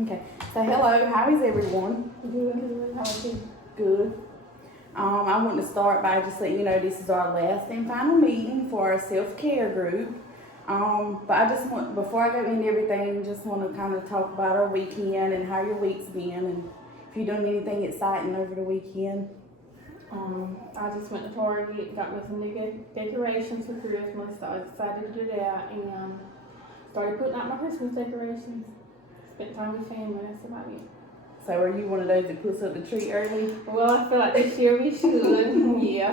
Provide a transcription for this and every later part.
Okay. So hello, how is everyone? Good. How are you? Good. I want to start by just letting you know this is our last and final meeting for our self-care group. But I just want, before I go into everything, just want to kind of talk about our weekend and how your week's been and if you're doing anything exciting over the weekend. I just went to Target, got me some new decorations for Christmas, so I was excited to do that, and started putting out my Christmas decorations. Spent time with family, that's about it. So are you one of those that puts up the tree early? Well, I feel like this year we should, yeah.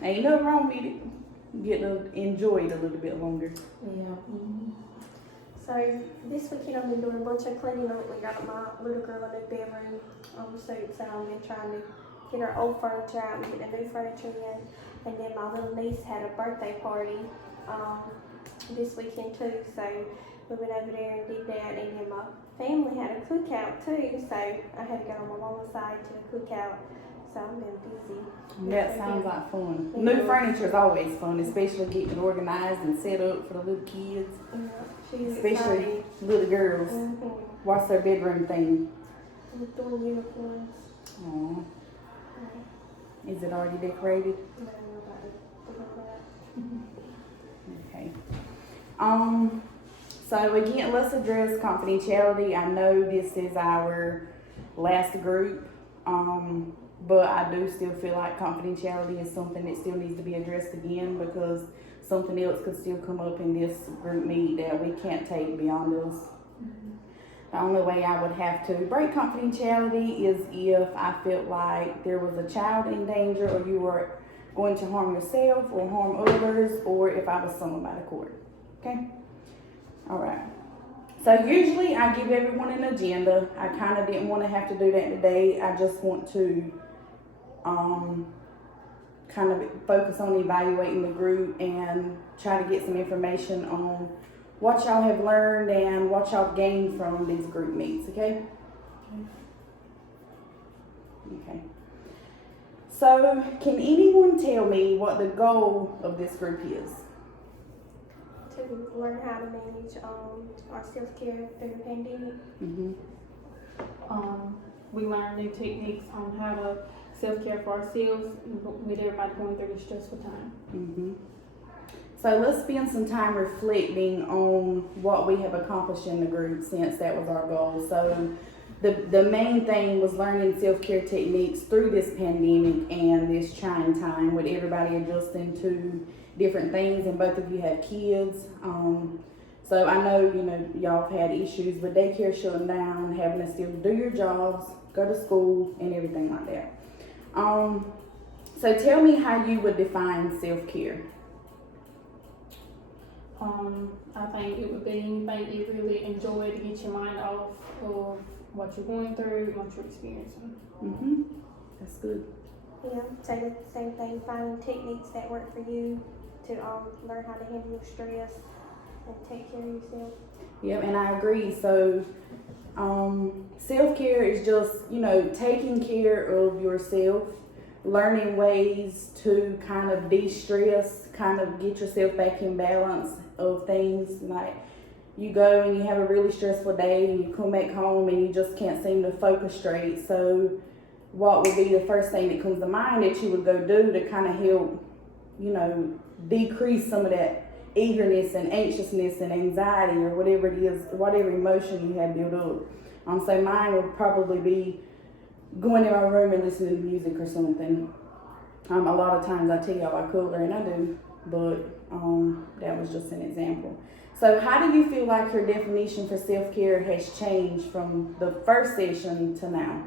Ain't nothing wrong with it. Getting to enjoy it a little bit longer. Yeah. So this weekend I've been doing a bunch of cleaning up. We got my little girl a new bedroom. So I've been trying to get her old furniture out and get the new furniture in. And then my little niece had a birthday party this weekend too. So we went over there and did that. And then my family had a cookout too. So I had to go on my mama's side to the cookout. So I've been busy. That sounds like fun. Yeah. New furniture is always fun, especially getting it organized and set up for the little kids. Yeah, she's Especially excited. little girls. Mm-hmm. What's their bedroom theme? We're doing unicorns. Aww. Is it already decorated? No, nobody. Okay. So again, let's address confidentiality. I know this is our last group, but I do still feel like confidentiality is something that still needs to be addressed again because something else could still come up in this group meet that we can't take beyond us. The only way I would have to break confidentiality is if I felt like there was a child in danger or you were going to harm yourself or harm others, or if I was summoned by the court. Okay? All right. So usually I give everyone an agenda. I kind of didn't want to have to do that today. I just want to kind of focus on evaluating the group and try to get some information on what y'all have learned and what y'all gained from these group meets, okay? Okay. So, can anyone tell me what the goal of this group is? To learn how to manage our self-care through the pandemic. Mm-hmm. We learned new techniques on how to self-care for ourselves with everybody going through this stressful time. Mm-hmm. So let's spend some time reflecting on what we have accomplished in the group since that was our goal. So the main thing was learning self-care techniques through this pandemic and this trying time with everybody adjusting to different things, and both of you have kids. So I know, y'all have had issues with daycare shutting down, having to still do your jobs, go to school, and everything like that. So tell me how you would define self-care. I think it would be anything you really enjoy to get your mind off of what you're going through and what you're experiencing. Mm-hmm. That's good. Yeah, same thing. Finding techniques that work for you to learn how to handle your stress and take care of yourself. Yep, and I agree. So self-care is just, taking care of yourself, learning ways to kind of de-stress, kind of get yourself back in balance of things. Like you go and you have a really stressful day and you come back home and you just can't seem to focus straight. So what would be the first thing that comes to mind that you would go do to kind of help, decrease some of that eagerness and anxiousness and anxiety or whatever it is, whatever emotion you have built up. So mine would probably be going in my room and listening to music or something. A lot of times I tell y'all I cook and I do, but that was just an example. So how do you feel like your definition for self-care has changed from the first session to now?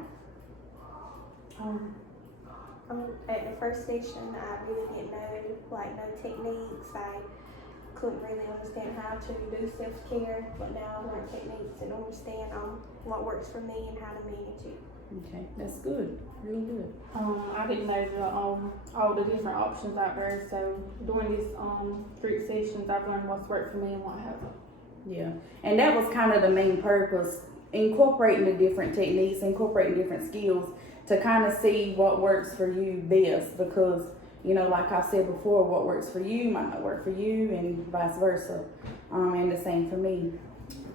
At the first session, I really didn't know no techniques. I couldn't really understand how to do self-care, but now I learned techniques and understand what works for me and how to manage it. Okay, that's good. Really good. I didn't know all the different options out there, so during these group sessions, I've learned what's worked for me and what hasn't. Yeah, and that was kind of the main purpose, incorporating the different techniques, incorporating different skills to kind of see what works for you best, because like I said before, what works for you might not work for you and vice versa, and the same for me.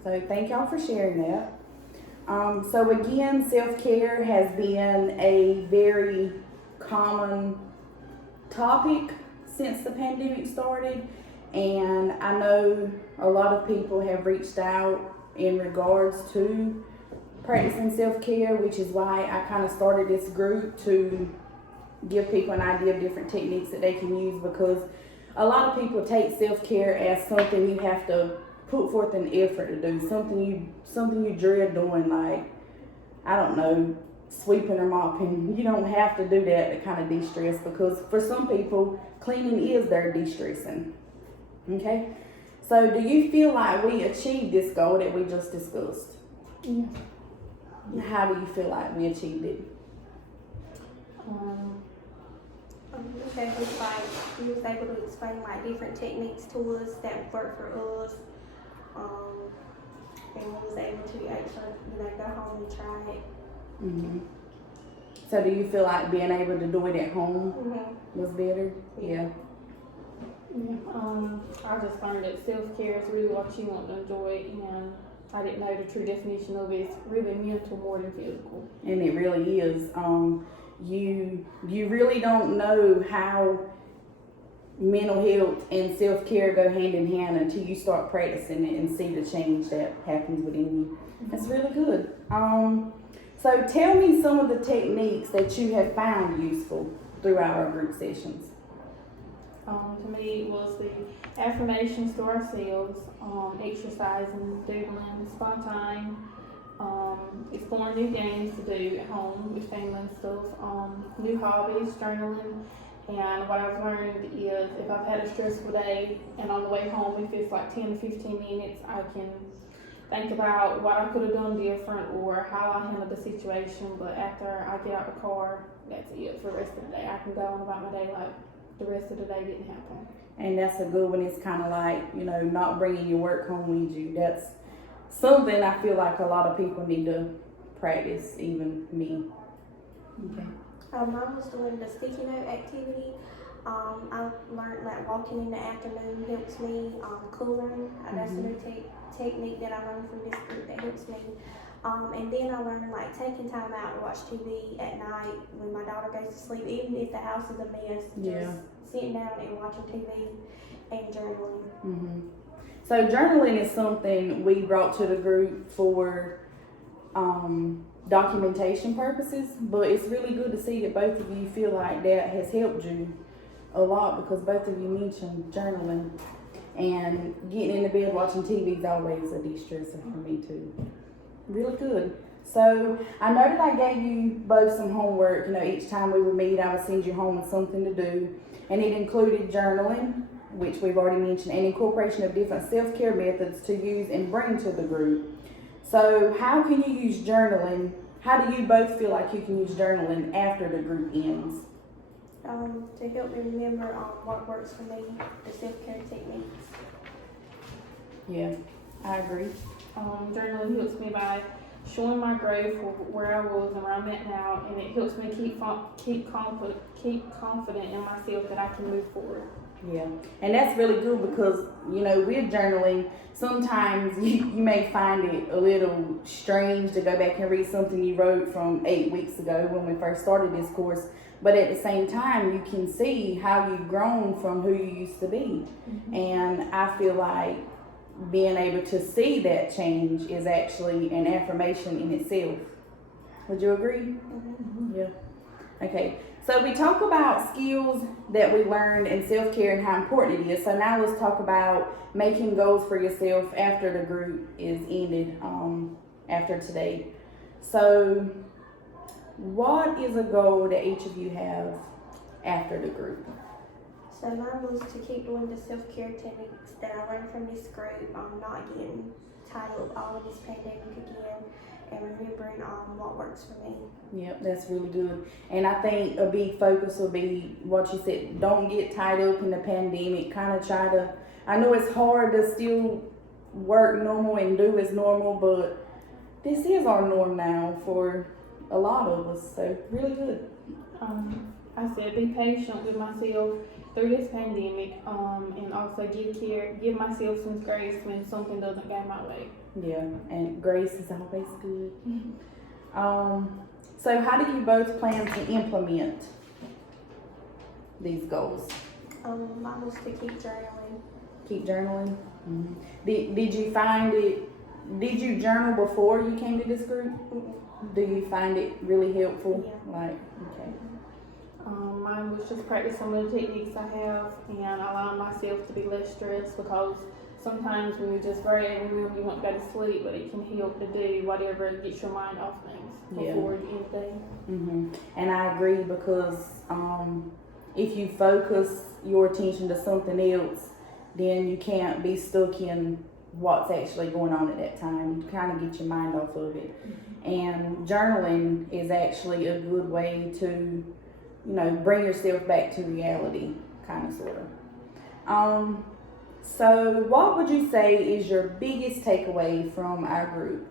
So thank y'all for sharing that. So again, self-care has been a very common topic since the pandemic started, and I know a lot of people have reached out in regards to practicing self-care, which is why I kind of started this group to give people an idea of different techniques that they can use, because a lot of people take self-care as something you have to put forth an effort to do, something you dread doing, like, I don't know, sweeping or mopping. You don't have to do that to kind of de-stress, because for some people, cleaning is their de-stressing. Okay? So do you feel like we achieved this goal that we just discussed? Yeah. How do you feel like we achieved it? That was like, he was able to explain like different techniques to us that work for us. And we was able to actually, go home and try it. Mm-hmm. So do you feel like being able to do it at home was better? Yeah. Yeah. I just learned that self-care is really what you want to enjoy, and I didn't know the true definition of it. It's really mental more than physical. And it really is. You really don't know how mental health and self-care go hand in hand until you start practicing it and see the change that happens within you. That's really good. So tell me some of the techniques that you have found useful throughout our group sessions. To me, it was the affirmations to ourselves, exercising, doodling, spot time, exploring new games to do at home with family and stuff, new hobbies, journaling. And what I've learned is if I've had a stressful day and on the way home, if it's like 10 to 15 minutes, I can think about what I could have done different or how I handled the situation. But after I get out the car, that's it for the rest of the day. I can go on about my day like the rest of the day didn't happen. And that's a good one. It's kind of like, not bringing your work home with you. That's something I feel like a lot of people need to practice, even me. Okay. Mine was doing the sticky note activity. I learned that walking in the afternoon helps me cooling. That's a new technique that I learned from this group that helps me. And then I learned like taking time out to watch TV at night when my daughter goes to sleep, even if the house is a mess. Just sitting down and watching TV and journaling. Mm-hmm. So journaling is something we brought to the group for documentation purposes, but it's really good to see that both of you feel like that has helped you a lot, because both of you mentioned journaling, and getting into bed watching TV is always a de-stressor for me too. Really good. So I know that I gave you both some homework. Each time we would meet, I would send you home with something to do, and it included journaling, which we've already mentioned, and incorporation of different self-care methods to use and bring to the group. So how can you use journaling? How do you both feel like you can use journaling after the group ends? To help me remember what works for me, the self-care techniques. Yeah, I agree. Journaling helps me by showing my growth for where I was and where I'm at now, and it helps me keep confident in myself that I can move forward. Yeah, and that's really good because, with journaling, sometimes you may find it a little strange to go back and read something you wrote from 8 weeks ago when we first started this course, but at the same time, you can see how you've grown from who you used to be. Mm-hmm. And I feel like being able to see that change is actually an affirmation in itself. Would you agree? Mm-hmm. Yeah. Okay. So we talk about skills that we learned in self-care and how important it is. So now let's talk about making goals for yourself after the group is ended, after today. So what is a goal that each of you have after the group? So mine was to keep doing the self-care techniques that I learned from this group, not getting tied up all of this pandemic again, and remembering what works for me. Yep, that's really good. And I think a big focus will be what you said, don't get tied up in the pandemic. Kind of try to, I know it's hard to still work normal and do as normal, but this is our norm now for a lot of us, so really good. I said be patient with myself through this pandemic, and also give myself some grace when something doesn't go my way. Yeah, and grace is always good. So how do you both plan to implement these goals? Mine was to keep journaling. Keep journaling. Mm-hmm. Did you find it? Did you journal before you came to this group? Mm-hmm. Do you find it really helpful? Yeah. Like, okay. Mine was just practice some of the techniques I have and allowing myself to be less stressed, because sometimes when you're just very overwhelmed, you want to go to sleep, but it can help to do whatever gets your mind off things before the end of the day. Mm-hmm. And I agree, because if you focus your attention to something else, then you can't be stuck in what's actually going on at that time. You kind of get your mind off of it. And journaling is actually a good way to, bring yourself back to reality, kind of, sort of. So what would you say is your biggest takeaway from our group?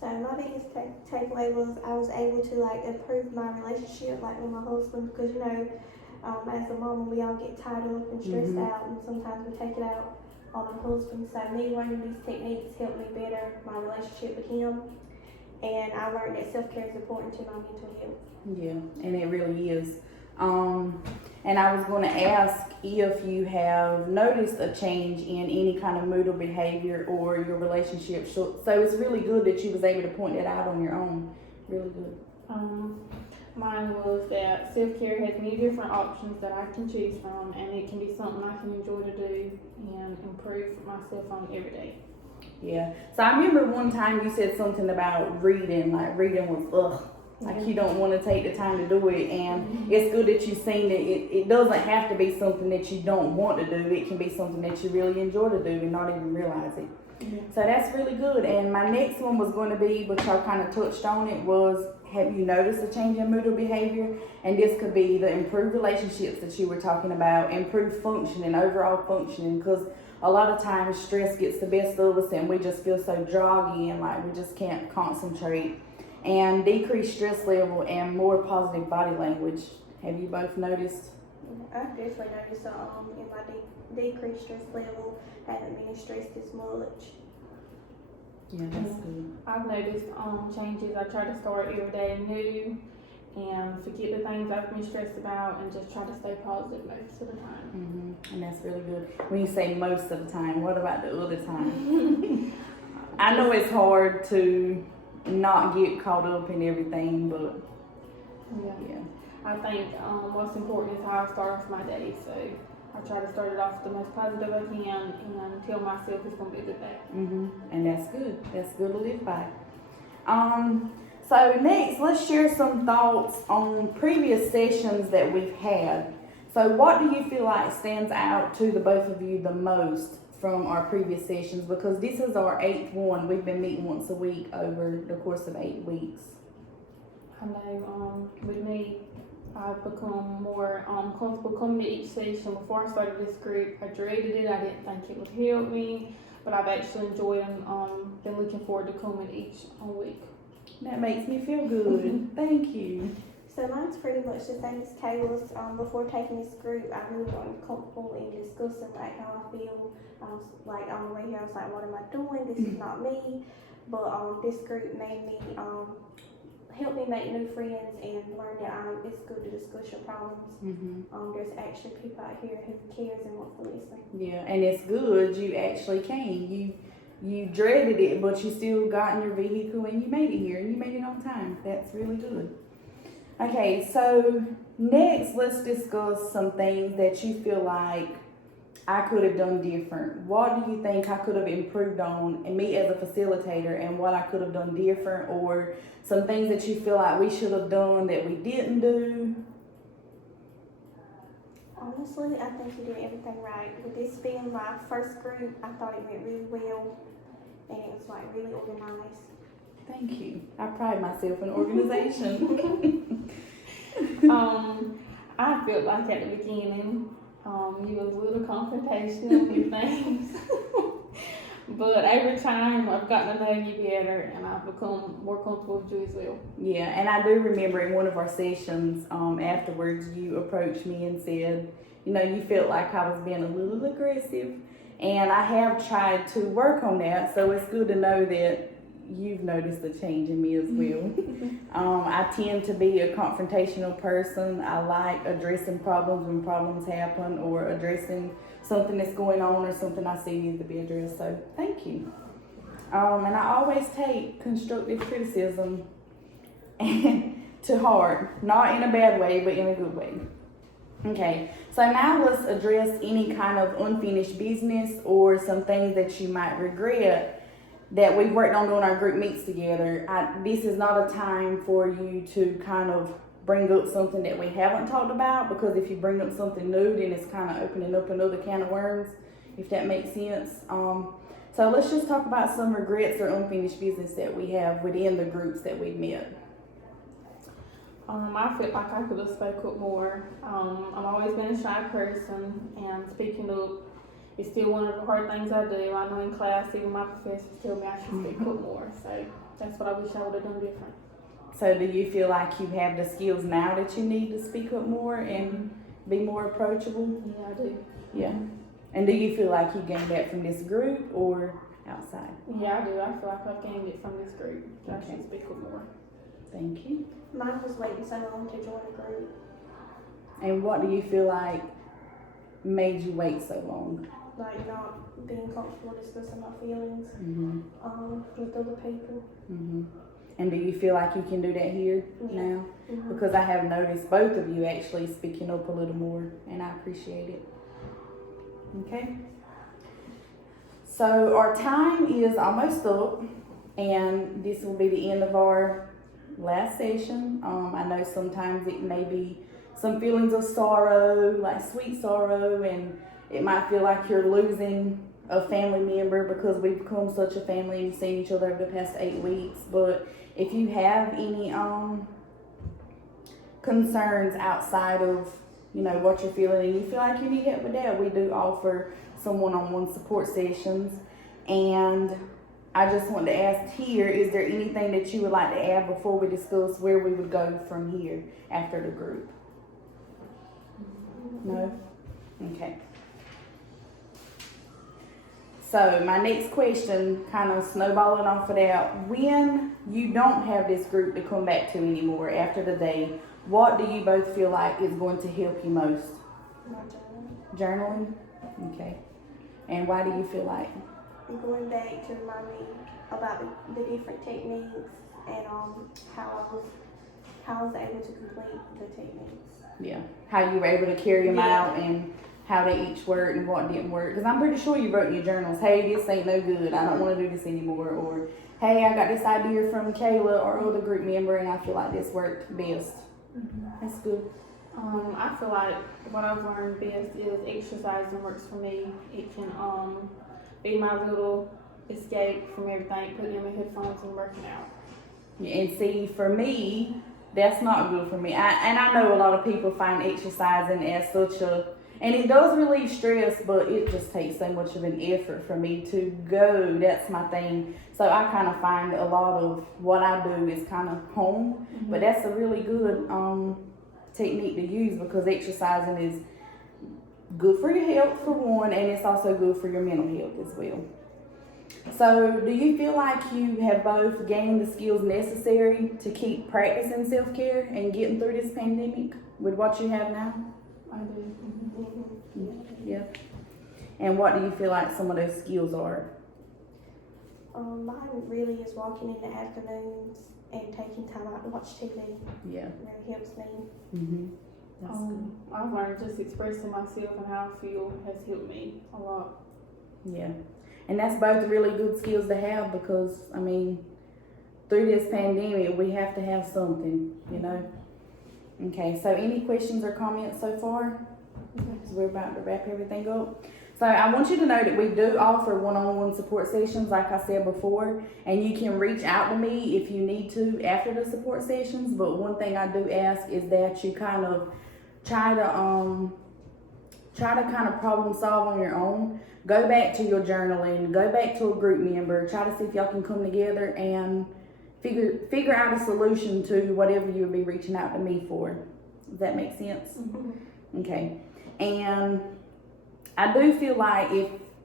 So my biggest takeaway was I was able to improve my relationship with my husband, because as a mom we all get tied up and stressed out, and sometimes we take it out on our husband. So me learning these techniques helped me better my relationship with him, and I learned that self-care is important to my mental health. Yeah, and it really is. And I was going to ask if you have noticed a change in any kind of mood or behavior or your relationship. So it's really good that you was able to point that out on your own. Really good. Mine was that self-care has many different options that I can choose from, and it can be something I can enjoy to do and improve myself on every day. Yeah. So I remember one time you said something about reading, like reading was ugh. Like you don't want to take the time to do it, and it's good that you've seen that it doesn't have to be something that you don't want to do. It can be something that you really enjoy to do and not even realize it. So that's really good. And my next one was going to be, which I kind of touched on it, was have you noticed a change in mood or behavior? And this could be the improved relationships that you were talking about, improved functioning, overall functioning, because a lot of times stress gets the best of us and we just feel so droggy and like we just can't concentrate. And decreased stress level and more positive body language. Have you both noticed? I definitely noticed in my decreased stress level, haven't been stressed as much. Yeah, that's good. I've noticed changes. I try to start every day anew and forget the things I've been stressed about and just try to stay positive most of the time. And that's really good. When you say most of the time, what about the other time? I know it's hard to not get caught up in everything, but yeah. I think what's important is how I start off my day. So I try to start it off the most positive I can and tell myself it's going to be a good day. And that's good. That's good to live by. So next, let's share some thoughts on previous sessions that we've had. So what do you feel like stands out to the both of you the most from our previous sessions? Because this is our 8th one. We've been meeting once a week over the course of 8 weeks. I know with me, I've become more comfortable coming to each session. Before I started this group, I dreaded it. I didn't think it would help me, but I've actually enjoyed and been looking forward to coming each week. That makes me feel good. Thank you. So mine's pretty much the same as Kayla's. Before taking this group, I really wasn't comfortable in discussing how I feel. I was on the way here, I was like, what am I doing? This is not me. But this group made me help me make new friends and learn that it's good to discuss your problems. There's actually people out here who cares and wants to listen. Yeah, and it's good you actually came. You dreaded it, but you still got in your vehicle and you made it here and you made it on time. That's really good. Okay, so next let's discuss some things that you feel like I could have done different. What do you think I could have improved on, and me as a facilitator, and what I could have done different, or some things that you feel like we should have done that we didn't do? Honestly, I think you did everything right. With this being my first group, I thought it went really well, and it was really organized. Thank you. I pride myself in organization. I felt like at the beginning, you was a little confrontational with things, But every time I've gotten to know you better, and I've become more comfortable with you as well. Yeah, and I do remember in one of our sessions, afterwards, you approached me and said, you know, you felt like I was being a little aggressive, and I have tried to work on that. So it's good to know that you've noticed a change in me as well. I tend to be a confrontational person. I like addressing problems when problems happen, or addressing something that's going on or something I see needs to be addressed. So thank you. And I always take constructive criticism to heart, not in a bad way, but in a good way. Okay, so now let's address any kind of unfinished business or some things that you might regret that we've worked on doing our group meets together. This is not a time for you to kind of bring up something that we haven't talked about, because if you bring up something new, then it's kind of opening up another can of worms, if that makes sense. So let's just talk about some regrets or unfinished business that we have within the groups that we've met. I feel like I could have spoke up more. I've always been a shy person, and speaking up is still one of the hard things I do. I know in class, even my professors tell me I should speak up more. So that's what I wish I would have done different. So do you feel like you have the skills now that you need to speak up more and be more approachable? Yeah, I do. Yeah. And do you feel like you gained that from this group or outside? Yeah, I do. I feel like I've gained it from this group. I Okay. should speak up more. Thank you. Mine was waiting so long to join a group. And what do you feel like made you wait so long? Like not being comfortable discussing my feelings with other people. And do you feel like you can do that here now? Because I have noticed both of you actually speaking up a little more, and I appreciate it. Okay. So our time is almost up, and this will be the end of our last session. I know sometimes it may be some feelings of sorrow, like sweet sorrow, and it might feel like you're losing a family member because we've become such a family and seen each other over the past 8 weeks. But if you have any concerns outside of, you know, what you're feeling, and you feel like you need help with that, we do offer some one-on-one support sessions. And I just want to ask here, is there anything that you would like to add before we discuss where we would go from here after the group? No? Okay. So my next question, kind of snowballing off of that, when you don't have this group to come back to anymore after the day, what do you both feel like is going to help you most? My journal. Journaling? Okay. And why do you feel like? Going back to remind me about the different techniques and how I was able to complete the techniques. Yeah. How you were able to carry them out and how they each worked and what didn't work. Because I'm pretty sure you wrote in your journals, hey, this ain't no good, I don't want to do this anymore. Or, hey, I got this idea from Kayla or other group member and I feel like this worked best. That's good. I feel like what I've learned best is exercising works for me. It can be my little escape from everything, putting in my headphones and working out. And see, for me, that's not good for me. I know a lot of people find exercising as such and it does relieve stress, but it just takes so much of an effort for me to go. That's my thing. So I kind of find a lot of what I do is kind of home, but that's a really good technique to use, because exercising is good for your health for one, and it's also good for your mental health as well. So do you feel like you have both gained the skills necessary to keep practicing self-care and getting through this pandemic with what you have now? I do. Yeah. And what do you feel like some of those skills are? Mine really is walking in the afternoons and taking time out to watch TV. Yeah. It really helps me. That's good. I've learned just expressing myself and how I feel has helped me a lot. Yeah. And that's both really good skills to have, because, I mean, through this pandemic, we have to have something, you know. Okay, so any questions or comments so far? Because we're about to wrap everything up. So I want you to know that we do offer one-on-one support sessions, like I said before, and you can reach out to me if you need to after the support sessions. But one thing I do ask is that you kind of try try to kind of problem solve on your own. Go back to your journaling, go back to a group member, try to see if y'all can come together and figure out a solution to whatever you would be reaching out to me for. Does that make sense? Mm-hmm. Okay. And I do feel like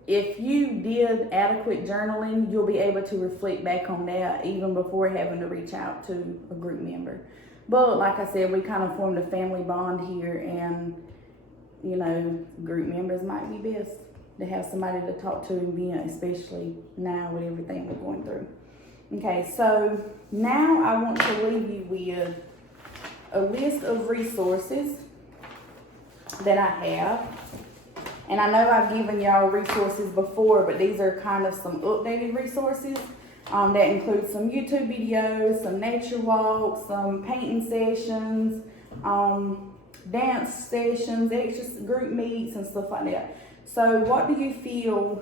if you did adequate journaling, you'll be able to reflect back on that even before having to reach out to a group member. But like I said, we kind of formed a family bond here, and you know, group members might be best to have somebody to talk to and vent, especially now with everything we're going through. Okay, so now I want to leave you with a list of resources that I have. And I know I've given y'all resources before, but these are kind of some updated resources that include some YouTube videos, some nature walks, some painting sessions, dance sessions, extra group meets and stuff like that. So what do you feel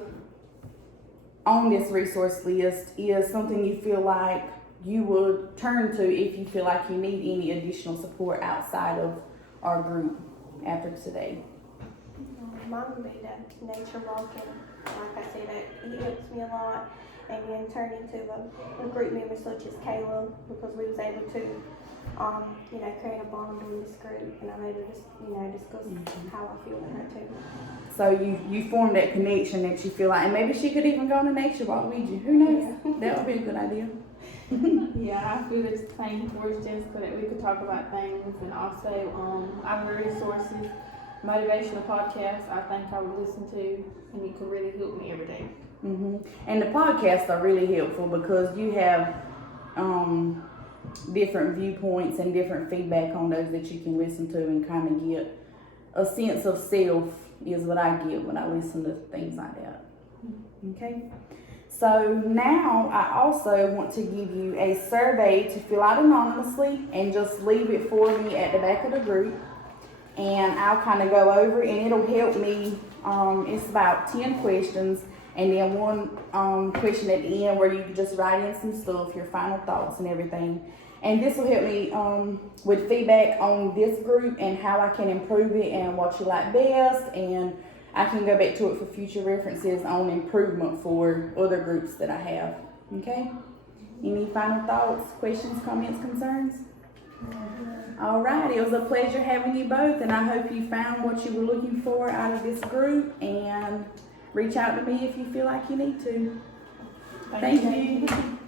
on this resource list is something you feel like you would turn to if you feel like you need any additional support outside of our group after today? Mine would be the nature walking. Like I said, it helps me a lot. And then turn into a group member such as Kayla, because we was able to, create a bond with this group, and I'm able to, discuss how I feel with her too. So you formed that connection that you feel like, and maybe she could even go on a nature walk with you. Who knows? Yeah. That would be a good idea. Yeah, I feel the same towards Jessica, that we could talk about things, and also other resources, motivational podcasts. I think I would listen to, and it could really help me every day. And the podcasts are really helpful because you have different viewpoints and different feedback on those that you can listen to and kind of get a sense of self is what I get when I listen to things like that. Okay. So now I also want to give you a survey to fill out anonymously and just leave it for me at the back of the group. And I'll kind of go over it, and it'll help me. It's about 10 questions, and then one question at the end where you can just write in some stuff, your final thoughts and everything. And this will help me with feedback on this group and how I can improve it and what you like best, and I can go back to it for future references on improvement for other groups that I have. Okay? Any final thoughts, questions, comments, concerns? All right, it was a pleasure having you both, and I hope you found what you were looking for out of this group, and reach out to me if you feel like you need to. Thank you.